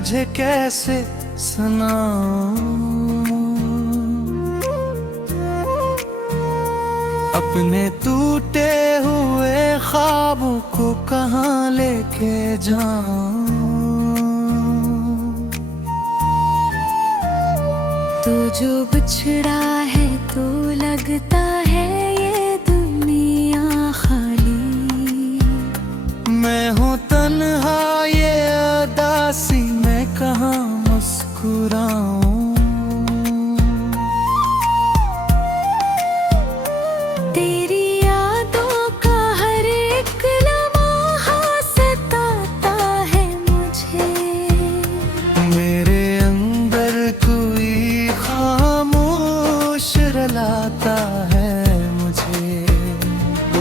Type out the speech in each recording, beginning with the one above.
तुझे कैसे सुनाऊं, अपने टूटे हुए ख्वाबों को कहाँ लेके जाऊं। तो जो बिछड़ा है तो लगता है ये दुनिया खाली। मैं हूँ तन्हा ये उदासी मैं कहाँ मुस्कुराऊं। तेरी यादों का हर एक लम्हा सताता है मुझे। मेरे अंदर कोई खामोश रुलाता है मुझे।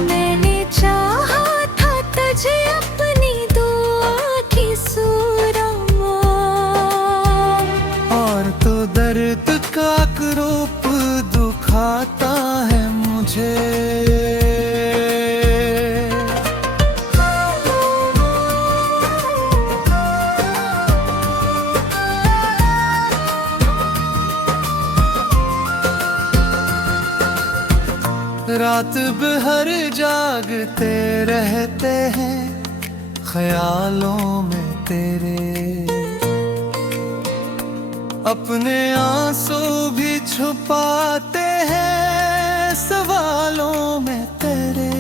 मैंने चाहा था तुझे अपनी दुआ की सूरमा, और तो दर्द का रूप दुखाता है मुझे। रात भर जागते रहते हैं ख्यालों में तेरे, अपने आंसू भी छुपाते हैं सवालों में तेरे।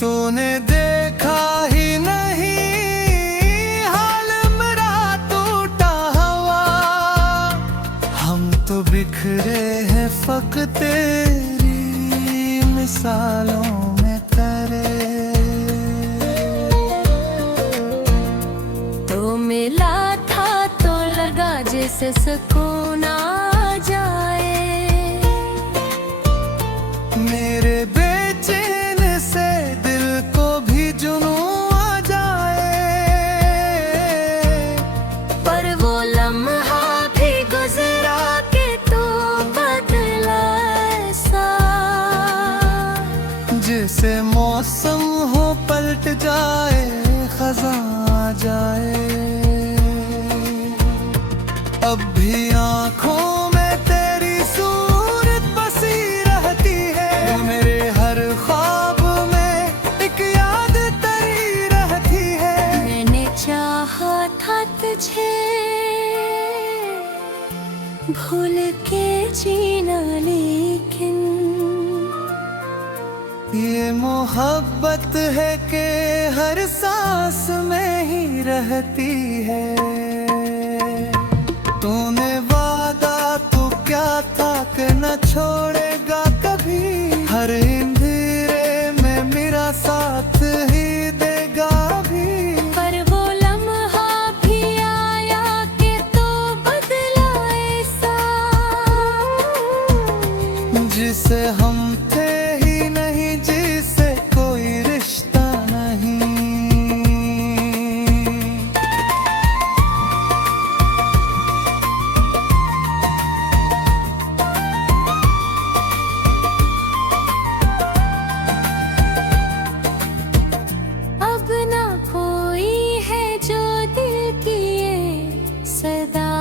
तूने देखा ही नहीं हाल मेरा टूटा हुआ, हम तो बिखरे हैं फकत तेरी मिसालों में तेरे। तो मिला था तो लगा जैसे सुकून आ जाए। मेरे बेचैन से दिल को भी जुनून आ जाए। पर वो लम्हा भी गुजरा के तो बदला ऐसा, जिसे मौसम हो पलट जाए खज़ां आ जाए। अब भी आँखों में तेरी सूरत बसी रहती है, मेरे हर ख्वाब में एक याद तेरी रहती है। मैंने चाहा था तुझे भूल के जीना, लेकिन ये मोहब्बत है कि हर सांस में ही रहती है। तूने वादा तो क्या था कि न छोड़ेगा कभी, हर अंधेरे में मेरा साथ ही देगा भी। पर वो लम्हा भी आया कि तो बदला ऐसा, जिसे हम थे ही नहीं, जिसे कोई रिश्ता नहीं। अब ना कोई है जो दिल की ये सदा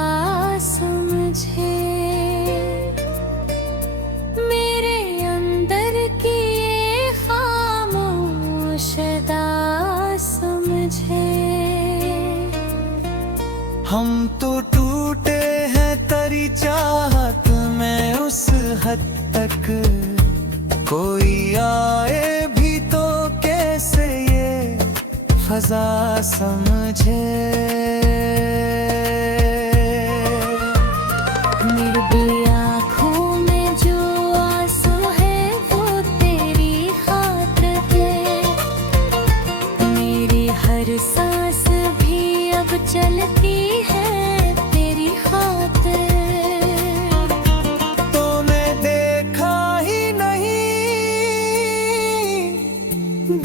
समझे। मेरे अंदर की ये खामोश अदा समझे। हम तो टूटे हैं तेरी चाहत में उस हद तक, कोई आए भी तो कैसे ये फजा समझे। मेरी आँखों में जो आंसू है वो तेरी खातिर है। मेरी हर सांस भी अब चलती है तेरी खातिर। तूने देखा ही नहीं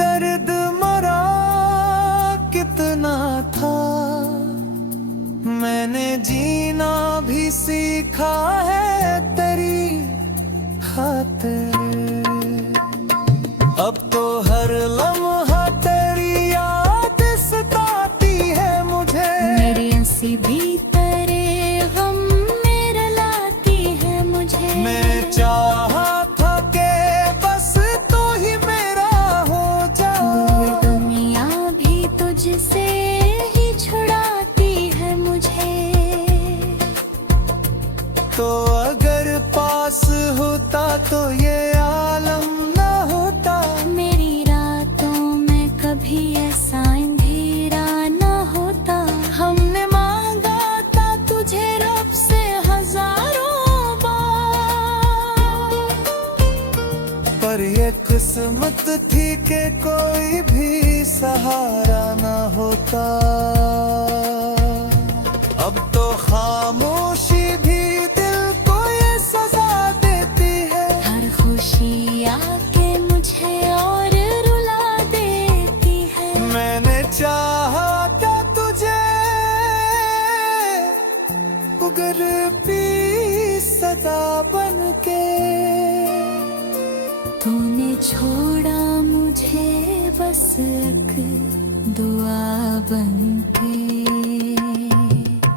दर्द मरा कितना था, मुझे। मैं चाहा था कि बस तू ही मेरा हो जा। दुनिया भी तुझसे ही छुड़ाती है मुझे। तो अगर पास होता तो ये आलम न होता। मेरी रातों में कभी ऐसा अंधेरा न होता। हमने मांगा था तुझे रब से हजारों बार, पर ये किस्मत थी कि कोई भी सहारा न होता। अब तो खामोशी भी दिल को ये सजा देती है। हर खुशी आके मुझे और रुला देती है। मैंने चाहा था तुझे उगरती सदा बन के। तूने छोड़ा मुझे बस एक दुआ बनके।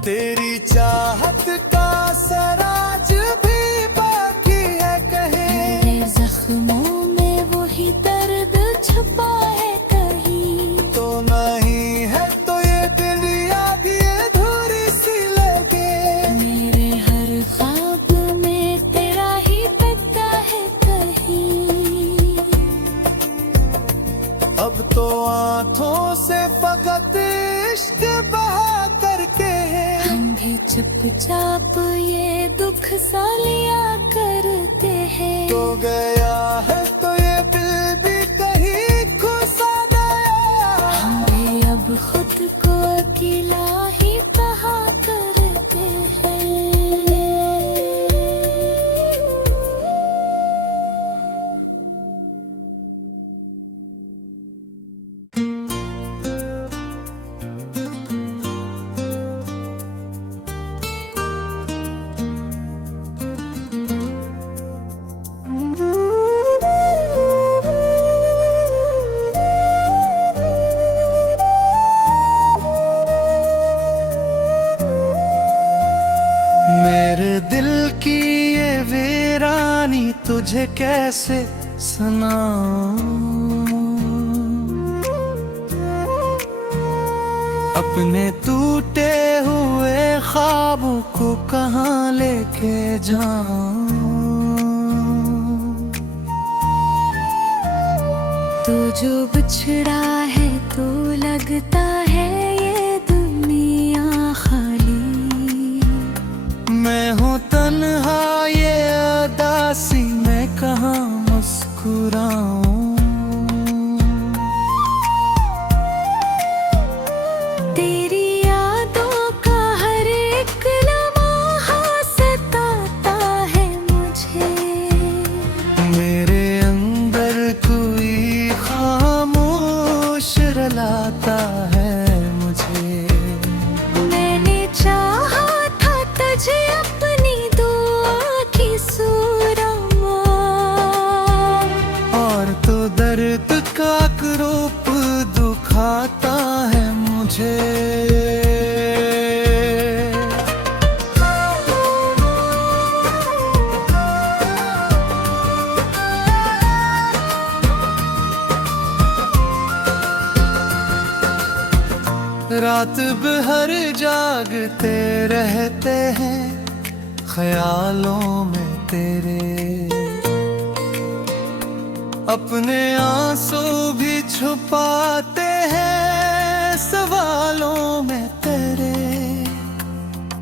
तेरी चाहत का सराज भी बाकी है कहे। मेरे जख्मों में वही दर्द छुपा है कहीं। तो नहीं है तो ये दिल याद ये अधूरी सी लगे। मेरे हर ख्वाब में तेरा ही टक्का है कहीं। अब तो आंखों से फकत इश्क बहा करके हम भी चुपचाप ये दुख सा लिया करते हैं। तो गया है तो ये दिल भी कहीं खो सा गया। हम भी अब खुद को अकेला ही कहा करते हैं। मेरे दिल की ये वीरानी तुझे कैसे सुनाऊं। अपने टूटे हुए ख्वाबों को कहाँ लेके जाऊं। तू जो बिछड़ा है तो लगता है ये दुनिया खाली। मैं हूँ तन्हा ये अदासी मैं कहाँ मुस्कुराऊं। तेरी यादों का हर एक लम्हा सताता है मुझे। मेरे अंदर कोई खामोश रुलाता है मुझे। मैंने चाहा था तुझे अपनी दुआ की सूरमा। और तो दर्द का क्रोप दुखाता है मुझे। रात भर जागते रहते हैं ख्यालों में तेरे। अपने आंसू भी छुपाते हैं सवालों में तेरे।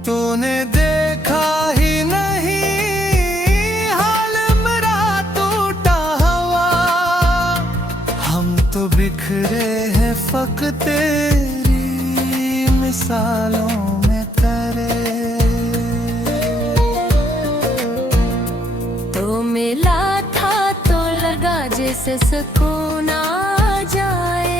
तूने देखा ही नहीं हाल मेरा टूटा हुआ। हम तो बिखरे हैं फकत तेरी मिसालों में तेरे। तो मिला था तो लगा जैसे सुकून आ जाए।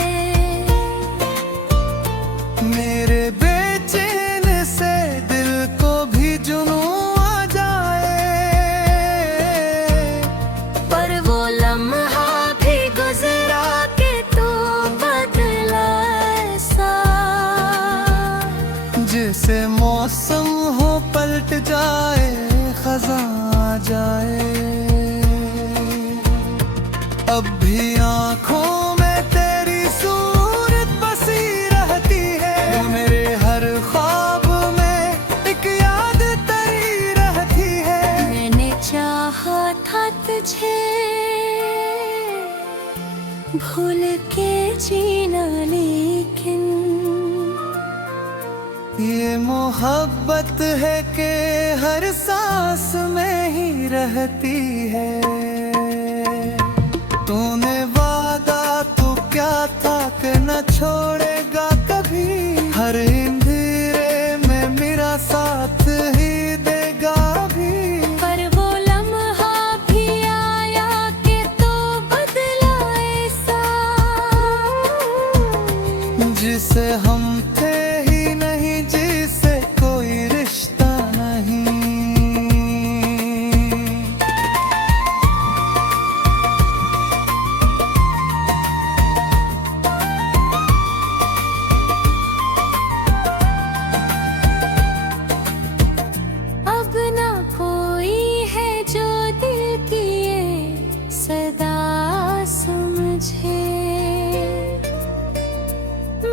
मेरे बेचैन से दिल को भी जुनून आ जाए। पर वो लम्हा भी गुजरा के तो बदला ऐसा। जैसे मौसम हो पलट जाए खज़ां तुझे भूल के जीना, लेकिन ये मोहब्बत है कि हर सांस में ही रहती है। तूने वादा तो क्या था कि न छोड़ेगा कभी, हर अंधेरे में मेरा साथ ही देगा भी। पर वो लम्हा भी आया कि तो बदला ऐसा, जिसे हम थे ही नहीं, जिसे कोई रिश्ता नहीं। अब ना कोई है जो दिल की ये सदा समझे,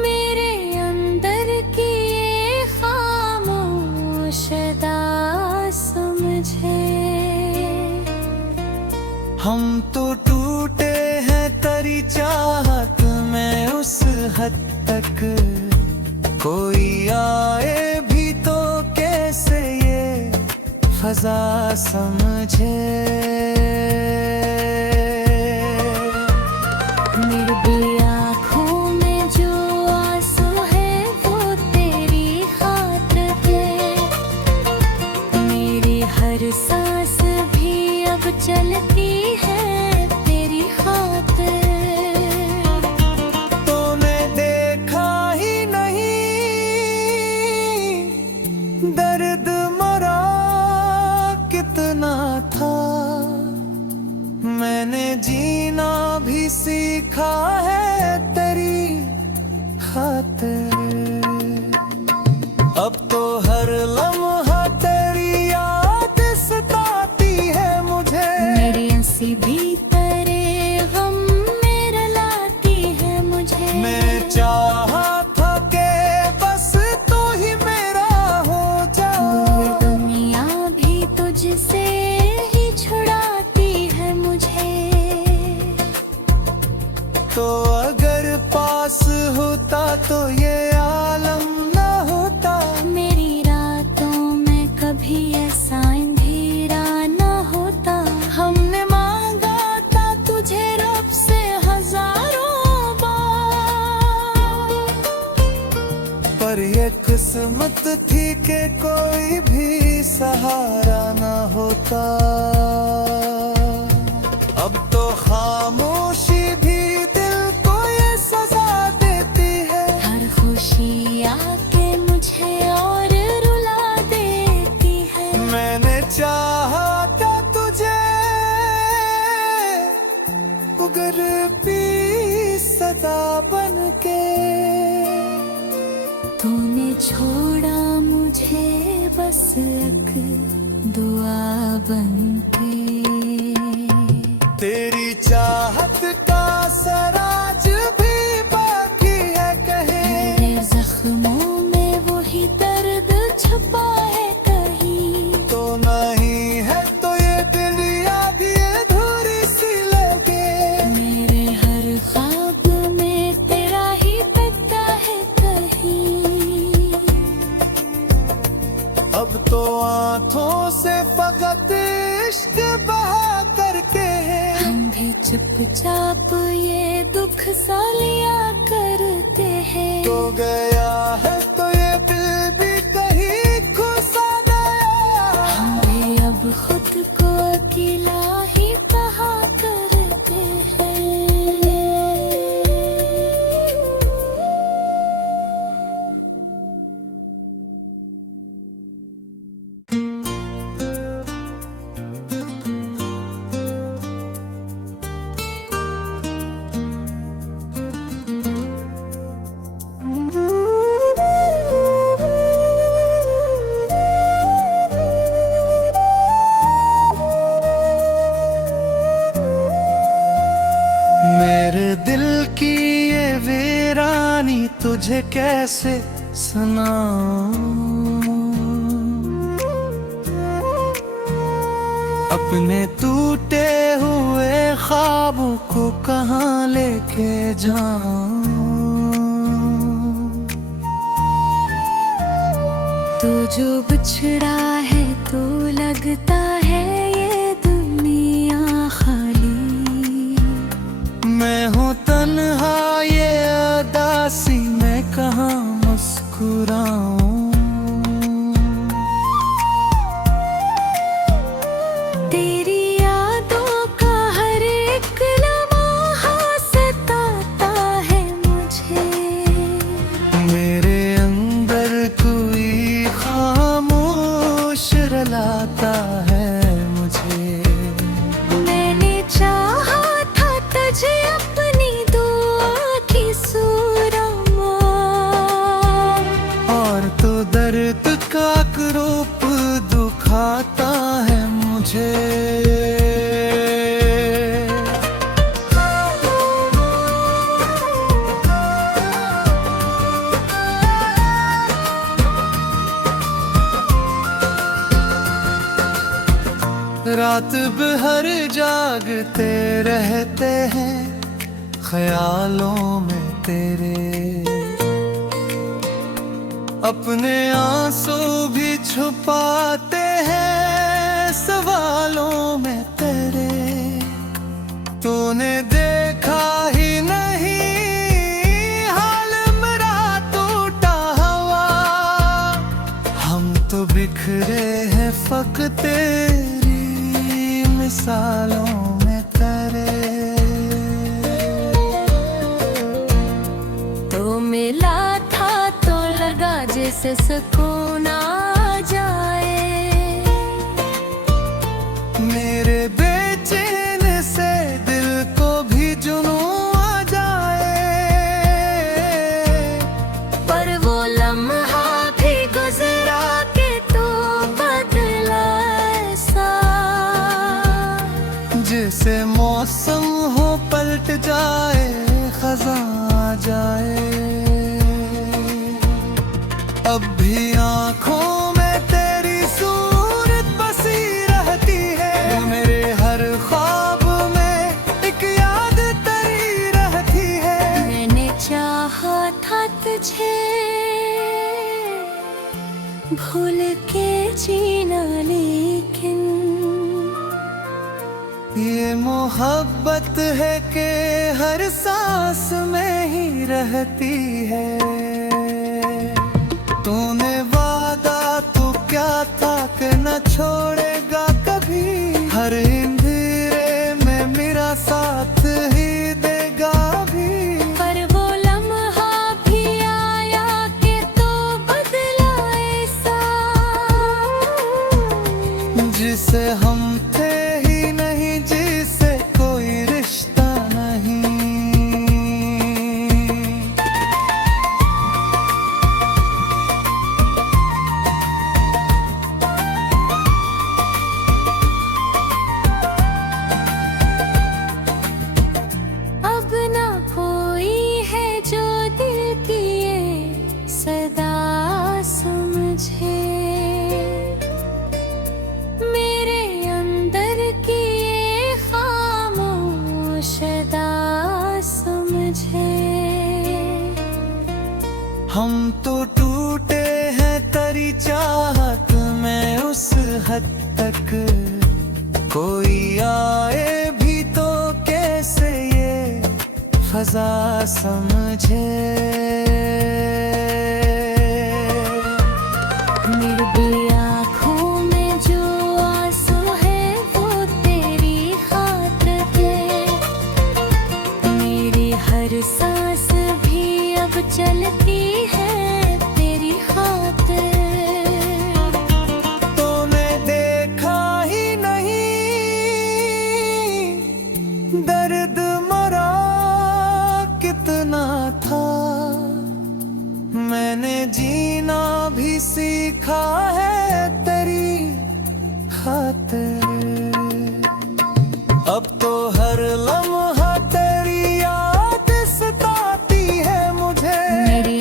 मेरे अंदर की ये खामोश अदा समझे। हम तो टूटे हैं तेरी चाहत में उस हद तक, कोई आए भी तो कैसे ये फजा समझे। मेरी आँखों में जो आंसू है वो तेरी खातिर है, मेरी हर सांस भी अब चलती है तेरी खातिर। तूने देखा ही नहीं दर्द मरा कितना था, मैंने जीना भी सीखा है तेरी खातिर। अब तो हर लम्हा तेरी याद सताती है मुझे, मेरी हंसी भी तेरे गम में रुलाती है मुझे। मैं चाहा था कि बस तू ही मेरा हो जा, ये दुनिया भी तुझसे ही छुड़ाती है मुझे। तो अगर पास होता तो ये आलम न होता, मेरी रातों में कभी ऐसा अंधेरा न होता। हमने मांगा था तुझे रब से हजारों बार, पर ये किस्मत थी कि कोई भी सहारा न होता। अब तो खामोशी भी दिल को ये सजा देती है, हर खुशी आके मुझे और रुला देती है। मैंने चाहा था तुझे उगर भी सदा बन के, तूने छोड़ा मुझे बस एक दुआ बनके। तेरी चाहत का सराज भी बाकी है कहीं, मेरे जख्मों में वही दर्द छुपा है कहीं। तो नहीं है तो ये दिल याद ये अधूरी सी लगे। मेरे हर ख्वाब में तेरा ही तकता है कहीं। अब तो आंखों से फकत इश्क बहा करके है, हम भी चुपचाप ये दुख सा लिया करते हैं। तो गया है तो ये दिल भी कहीं खुसा गया। हम भी अब खुद को अकेला ही कहा करते हैं। मेरे दिल की ये वीरानी तुझे कैसे सुनाऊं, अपने टूटे हुए ख्वाबों को कहाँ लेके जाऊं। तू जो बिछड़ा है तो लगता है ये दुनिया खाली। मैं हूँ तन्हा ये उदासी में कहाँ मुस्कुराऊं। तेरी यादों का हर एक लम्हा सताता है मुझे। मेरे अंदर कोई खामोश रुलाता है मुझे। मैंने चाहा था तुझे अपनी दुआ की सूरमा, और तो दर्द का क्रूप दुखाता है मुझे। रात भर जागते रहते हैं ख्यालों में तेरे। अपने आंसू भी छुपाते हैं सवालों में तेरे। तूने देखा ही नहीं हाल मेरा टूटा हुआ। हम तो बिखरे हैं फक तेरी मिसालों में तेरे। तो मिला था तो लगा जैसे सुकून आ जाए। मेरे बेचैन से दिल को भी जुनून आ जाए। पर वो लम्हा भी गुजरा के तो बदला ऐसा। जिसे मौसम हो पलट जाए खज़ां आ जाए। अब भी आँखों में तेरी सूरत बसी रहती है। मेरे हर ख्वाब में एक याद तेरी रहती है। मैंने चाहा था तुझे भूल के जीना, लेकिन ये मोहब्बत है कि हर सांस में ही रहती है। तूने वादा तो क्या था कि न छोड़ेगा कभी। हर अंधेरे में मेरा साथ ही देगा भी। पर वो लम्हा भी आया कि तो बदला ऐसा। जिसे हम थे ही नहीं, जिसे कोई रिश्ता नहीं। अब ना कोई है जो दिल की ये सदा समझे। मेरे अंदर की ये खामोश अदा समझे। हम तो टूटे हैं तेरी चाहत में उस हद तक। कोई आए भी तो कैसे ये फजा समझे। मेरी आँखों में जो आंसू है वो तेरी खातिर के। मेरी हर सांस भी अब चलती है तेरी खातिर। तूने देखा ही नहीं दर्द मरा कितना था। मैंने जीना भी सीखा है तेरी खातिर। अब तो हर लम्हा तेरी याद सताती है मुझे। मेरी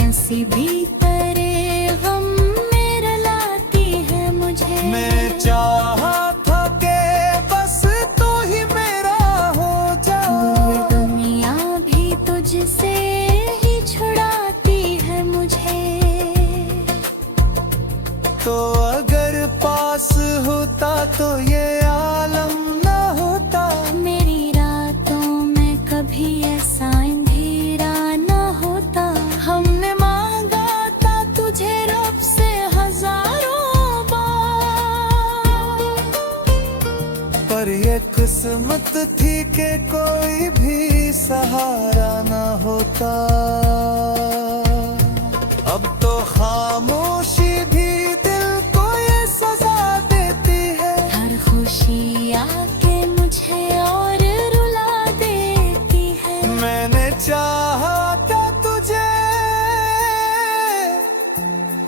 पर ये किस्मत थी कि कोई भी सहारा न होता। अब तो खामोशी भी दिल को ये सजा देती है। हर खुशी आके मुझे और रुला देती है। मैंने चाहा था तुझे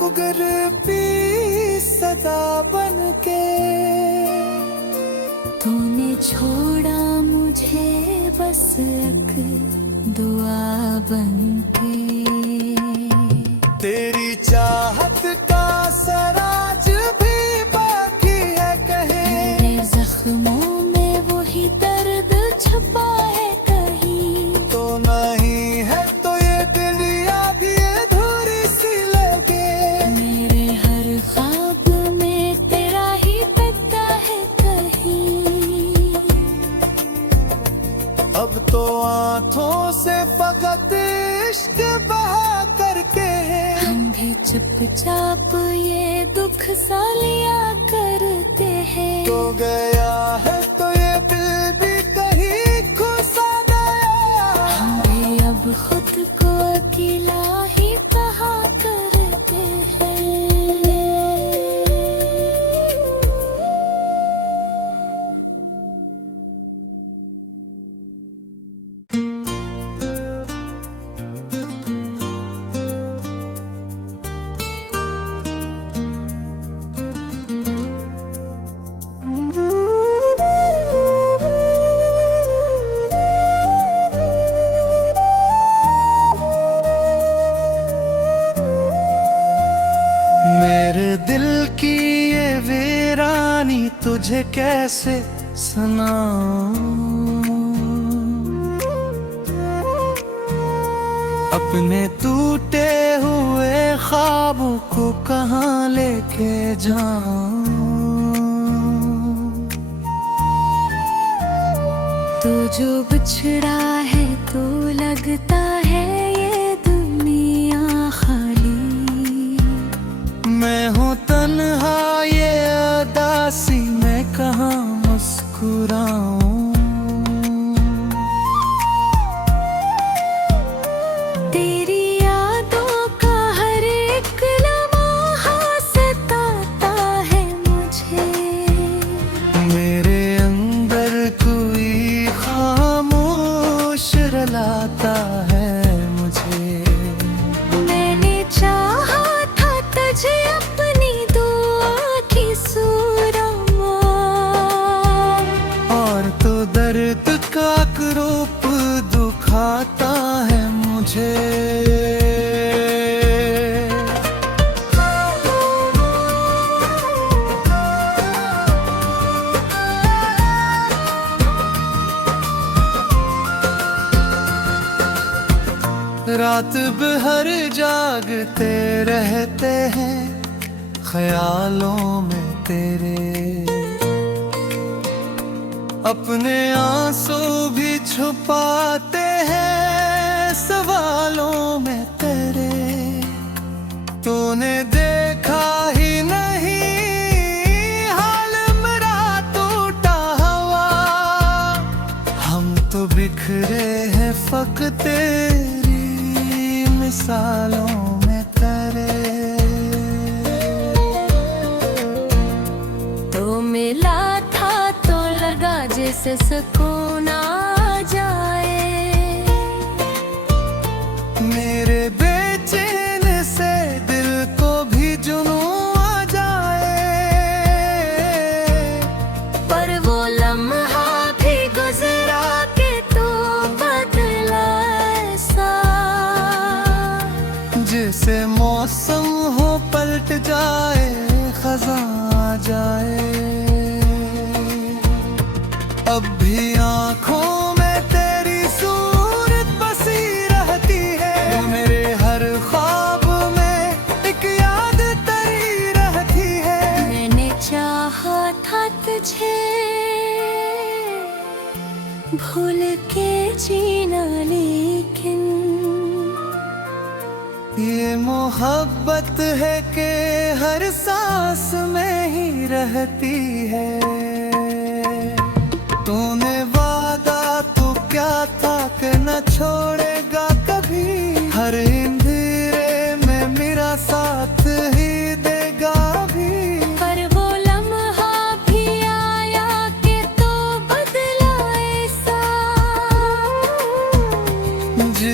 उगर पी सदा बन के, तूने छोड़ा मुझे बस एक दुआ बनके। तेरी चाहत का सराज भी बाकी है कहीं। मेरे जख्मों में वही दर्द छुपा है कहीं। तो नहीं है तो ये दिल याद ये अधूरी सी लगे। मेरे हर ख्वाब में तेरा ही पता है कहीं। अब तो आंखों से फकत इश्क बहा करके है। हम भी चुपचाप ये दुख सा लिया करते हैं। तो गया है तो ये दिल भी कहीं खो सा गया। हम भी अब खुद को अकेला ही कहा करते हैं। मेरे दिल की ये वीरानी तुझे कैसे सुनाऊं। अपने टूटे हुए ख्वाबों को कहाँ लेके जाऊं। तू जो बिछड़ा है तो लगता है ये दुनिया खाली। मैं हूँ तन्हा ये अदासी मैं कहाँ मुस्कुराऊं। तेरी यादों का हर एक लम्हा सताता है मुझे। मेरे अंदर कोई खामोश रुलाता है मुझे। मैंने चाहा था तुझे अपनी दुआ की सूरमा। और तो दर्द का क्रूप दुखाता है मुझे। रात भर जागते रहते हैं ख्यालों में तेरे। अपने आंसू भी छुपाते हैं सवालों में तेरे। तूने देखा ही नहीं हाल मेरा टूटा हुआ। हम तो बिखरे हैं फकत तेरी मिसालों में तेरे। तो मिला था तो लगा जैसे सुकून आ जाए। मेरे बेचैन से दिल को भी जुनून आ जाए। पर वो लम्हा भी गुजरा के तो बदला ऐसा। जैसे मौसम हो पलट जाए खज़ां आ जाए। अब भी आँखों में तेरी सूरत बसी रहती है। मेरे हर ख्वाब में एक याद तेरी रहती है। मैंने चाहा था तुझे भूल के जीना, लेकिन ये मोहब्बत है कि हर सांस में ही रहती है।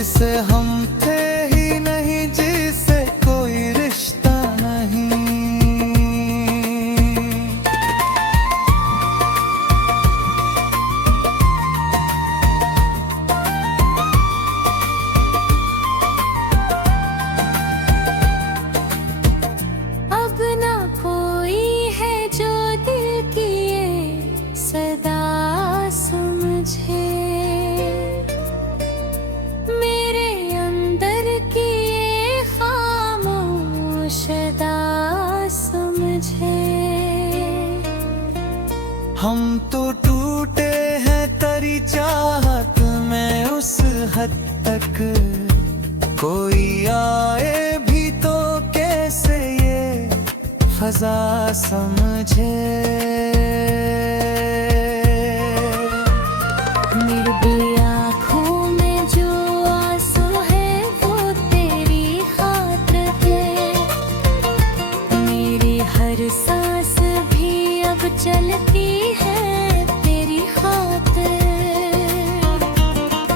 जिसे हम थे ही नहीं, जिसे कोई रिश्ता नहीं। अब ना कोई है जो दिल की ये सदा समझे, मेरे अंदर की ये खामोश अदा समझे। हम तो टूटे हैं तेरी चाहत में उस हद तक, कोई आए भी तो कैसे ये फजा समझे। मेरी आँखों में जो आंसू है वो तेरी खातिर है, मेरी हर सांस भी अब चलती है तेरी खातिर।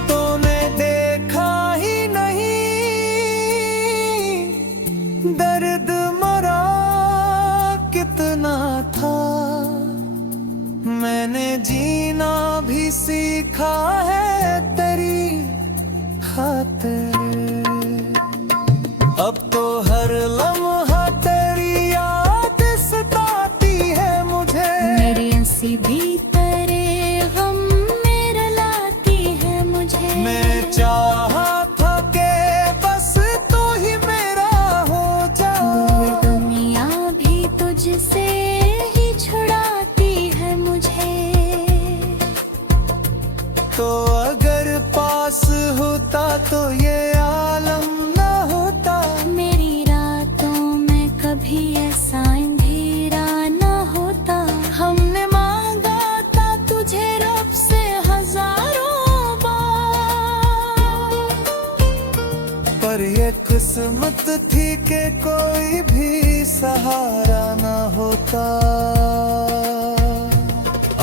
तूने देखा ही नहीं दर्द मरा कितना था, मैंने जीना भी सीखा है तेरी खातिर। अब तो हर लम्हा तेरी याद सताती है मुझे, मेरी हंसी भी तेरे गम में रुलाती है मुझे। मैं चाहा था कि बस तू ही मेरा हो जा, दुनिया भी तुझसे ही छुड़ाती है मुझे। तो अगर पास होता तो ये आलम ना होता, मेरी रातों में कभी ऐसा अंधेरा न होता। हमने मांगा था तुझे रब से हजारों बार, पर ये किस्मत थी कि कोई भी सहारा ना होता।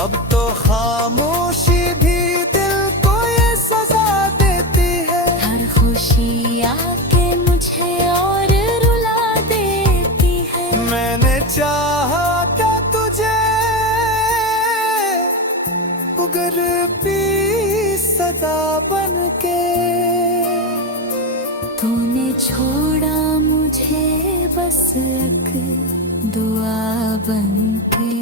अब तो खामोशी भी दिल को ये सजा देती है, हर खुशी आके मुझे और रुला देती है। मैंने चाहा था तुझे उगर भी सदा बन के, तूने छोड़ा मुझे बस एक दुआ बनके।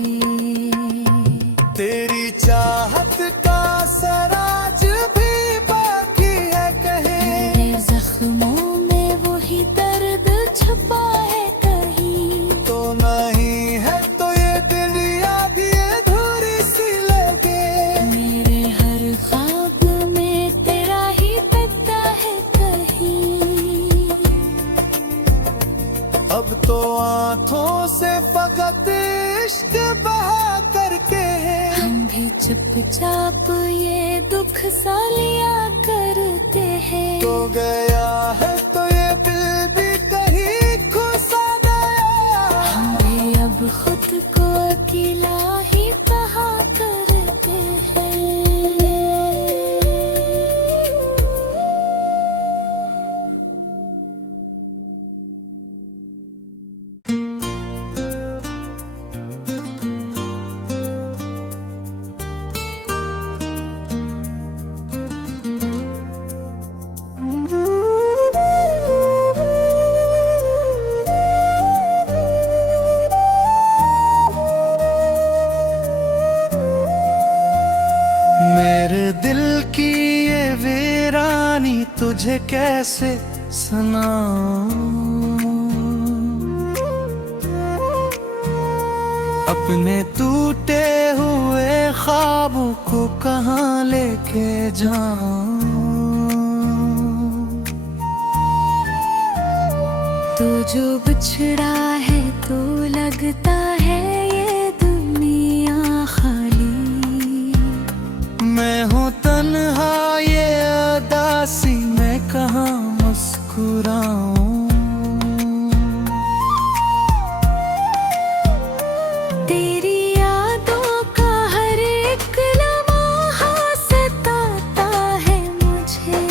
तेरी चाहत का सराज भी बाकी है कहीं, मेरे जख्मों में वही दर्द छुपा है कहीं। तो नहीं है तो ये दिल याद ये अधूरी सी लगे। मेरे हर ख्वाब में तेरा ही पता है कहीं। अब तो आँखों से फकत इश्क बहा करके है, हम भी चुपचाप ये दुख सा लिया करते हैं। तो गया है तो ये दिल भी कहीं खो सा गया। हम भी अब खुद को अकेला ही कहा करते हैं। मेरे दिल की ये वीरानी तुझे कैसे सुनाऊं, अपने टूटे हुए ख्वाबों को कहाँ लेके जाऊं। तू जो बिछड़ा है तो लगता है ये दुनिया खाली। मैं हूँ तन्हा ये अदासी मैं कहाँ मुस्कुराऊं। तेरी यादों का हर एक लम्हा सताता है मुझे।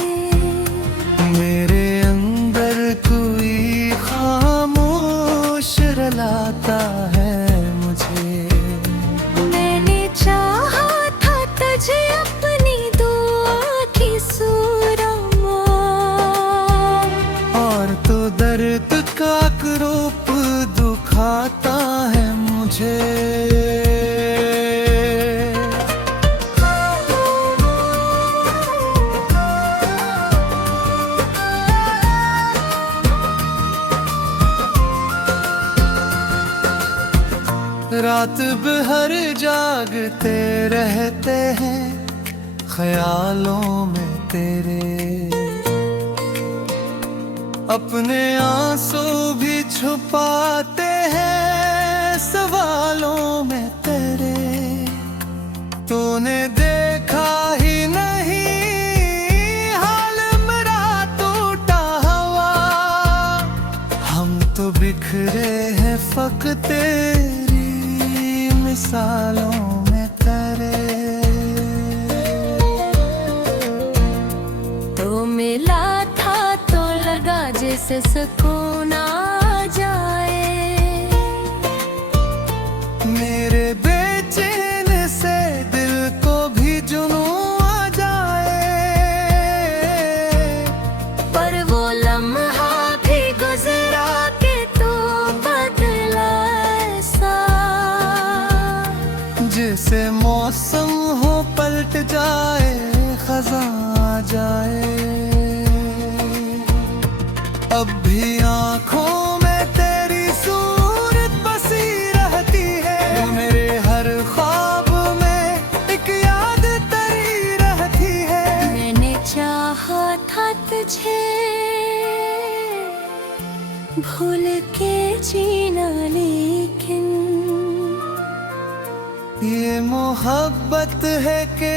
कातिब हर जागते रहते हैं ख्यालों में तेरे, अपने आंसू भी छुपाते हैं सवालों में तेरे। तूने देखा ही नहीं हाल मेरा टूटा हुआ, हम तो बिखरे हैं फक तेरी मिसालों में तेरे। तो मिला था तो लगा जैसे सुकून आ जाए, मेरे बेचैन से दिल को भी जुनून आ जाए। पर वो लम्हा भी गुजरा के तो बदला ऐसा, जिसे मौसम हो पलट जाए खज़ां आ जाए। अब भी आँखों में तेरी सूरत बसी रहती है, मेरे हर ख्वाब में एक याद तेरी रहती है। मैंने चाहा था तुझे भूल के जीना, लेकिन ये मोहब्बत है कि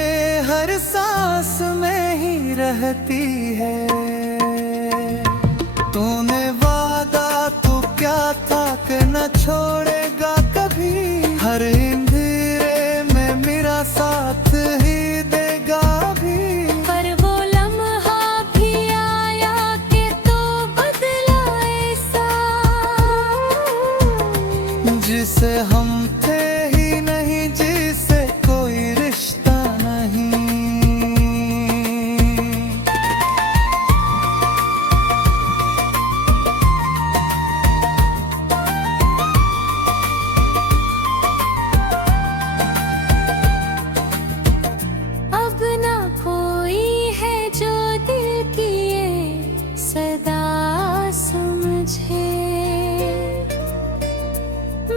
हर सांस में ही रहती है। तूने वादा तो क्या था कि न छोड़ेगा कभी, हर अंधेरे में मेरा साथ ही देगा भी। पर वो लम्हा भी आया कि तो बदला ऐसा, जिसे हम थे ही नहीं, जिसे कोई रिश्ता नहीं। अब ना कोई है जो दिल की ये सदा समझे,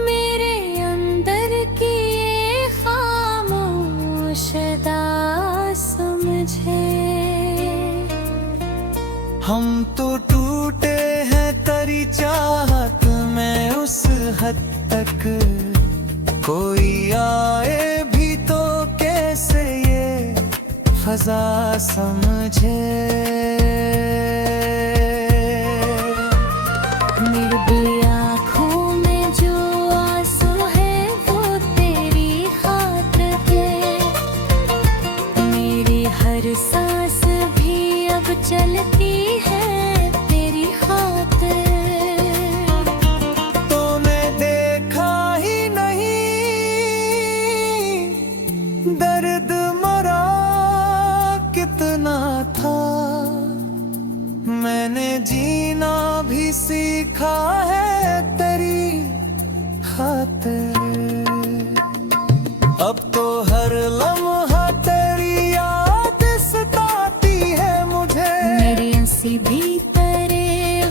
मेरे अंदर की ये खामोश अदा समझे। हम तो टूटे हैं तेरी चाहत में उस हद तक, कोई आए भी तो कैसे ये फजा समझे। मेरी आँखों में जो आंसू है वो तेरी खातिर है, मेरी हर सांस भी अब चलती है तेरी खातिर। तूने देखा ही नहीं दर्द मरा कितना था, मैंने जीना भी सीखा है तेरी खातिर। अब तो हर लम्हा तेरी याद सताती है मुझे, मेरी हंसी भी तेरे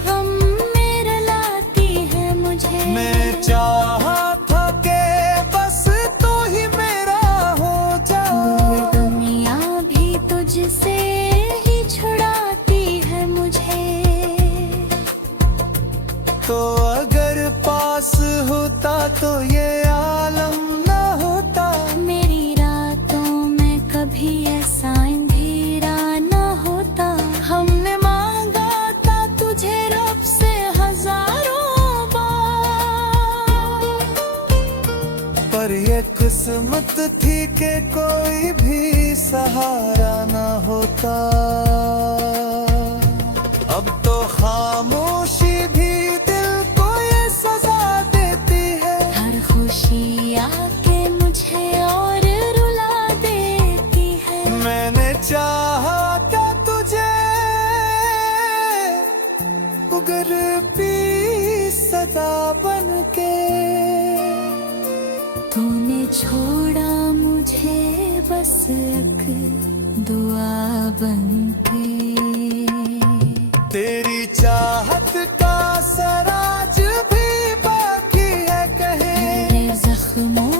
गम में रुलाती है मुझे। मैं चाहा था कि बस तू ही मेरा हो जा, ये दुनिया भी तुझसे ही छुड़ाती है मुझे। तो अगर पास होता तो ये आलम न होता, मेरी रातों में कभी ऐसा अंधेरा न होता। हमने मांगा था तुझे रब से हजारों बार, पर ये किस्मत थी कि कोई भी सहारा न होता। अब तो खामोशी भी दिल को ये सजा देती है, हर खुशी आके मुझे और रुला देती है। मैंने चाहा था तुझे उगर भी सदा बन के, तूने छोड़ा मुझे बस एक दुआ बनके। तेरी चाहत का सराज भी बाकी है कहे, मेरे जख्मों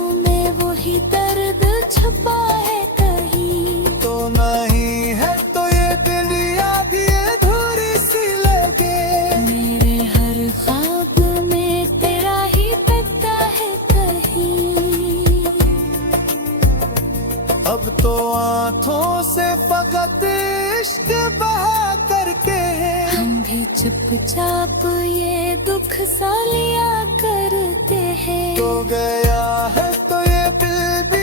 आंखों से फकत इश्क बहा करके है। हम भी चुपचाप ये दुख सा लिया करते हैं। तो गया है तो ये दिल भी